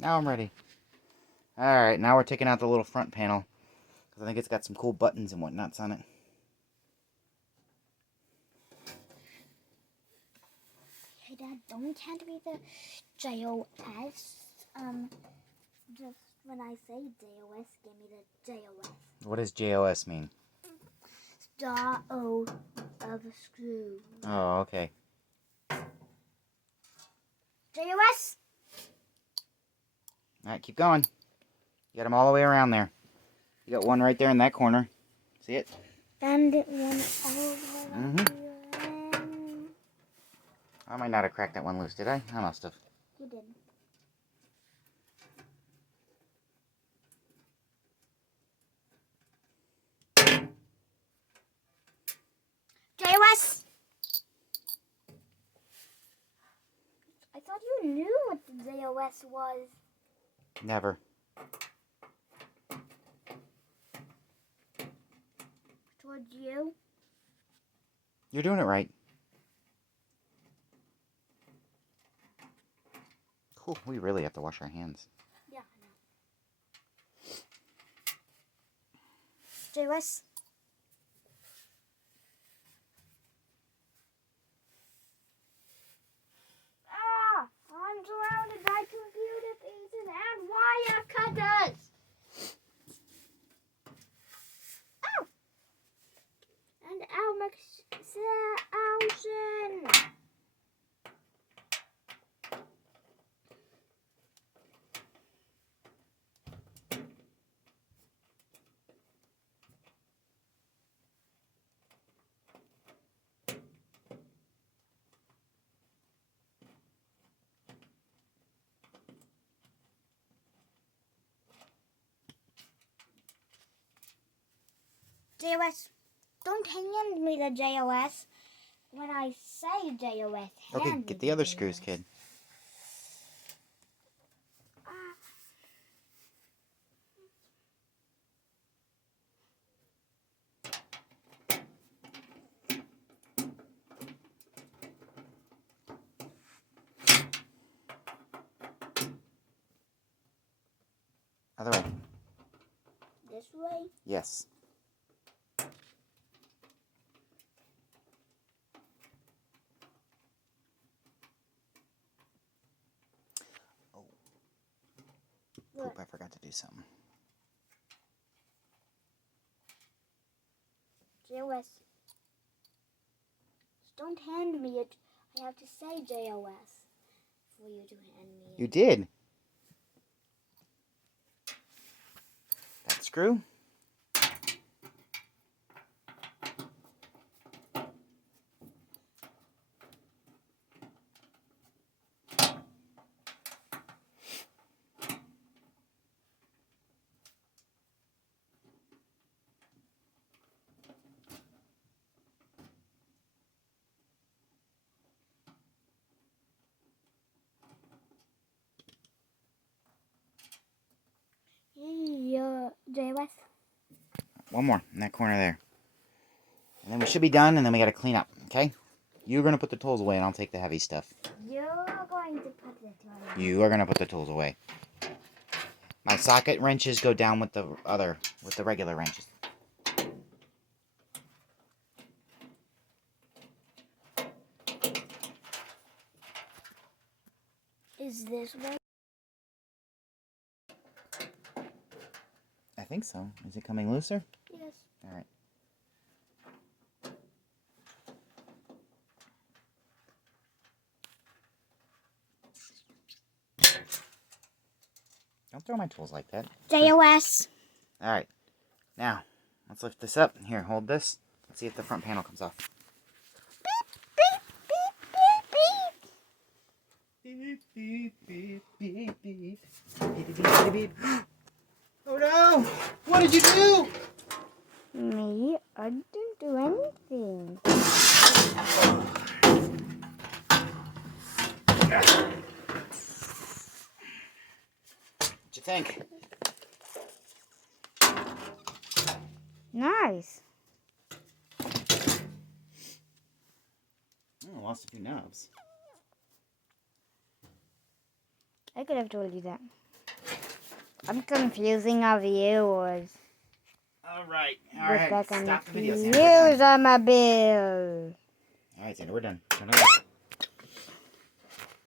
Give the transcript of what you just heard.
Now I'm ready. Alright, now we're taking out the little front panel. Because I think it's got some cool buttons and whatnots on it. Hey Dad, don't hand me the JOS. Just when I say JOS, give me the JOS. What does JOS mean? Star O of a screw. Oh, okay. JOS! Alright, keep going. You got them all the way around there. You got one right there in that corner. See it? And one all the way around here. I might not have cracked that one loose, did I? I must have. You did. JOS! I thought you knew what the JOS was. Never. Towards you? You're doing it right. Cool. We really have to wash our hands. Yeah, I know. JOS? I'm surrounded by computer pieces and wire cutters. Oh! And Ocean. JOS, don't hand me the JOS. When I say JOS, Okay, hand get me the other JOS. screws, kid. Other way. This way? Yes. Oh. What? Oop, I forgot to do something. JOS. Just don't hand me it. I have to say JOS for you to hand me it. You did. That screw. JOS. One more in that corner there. And then we should be done, and then we got to clean up, okay? You're going to put the tools away, and I'll take the heavy stuff. You're going to put it on. You are going to put the tools away. My socket wrenches go down with the regular wrenches. Is this way? I think so. Is it coming looser? Yes. All right. Don't throw my tools like that. JOS. All right. Now, let's lift this up. Here, hold this. Let's see if the front panel comes off. Beep, beep, beep, beep, beep. Beep, beep, beep, beep. Oh no! What did you do? Me? I didn't do anything. What'd you think? Nice. Oh, I lost a few knobs. I could have told you that. I'm confusing our viewers. Alright. We're Alright. back on Stop the the video, Santa. We're done. views on my bill. Alright, Santa, we're done. Turn it off.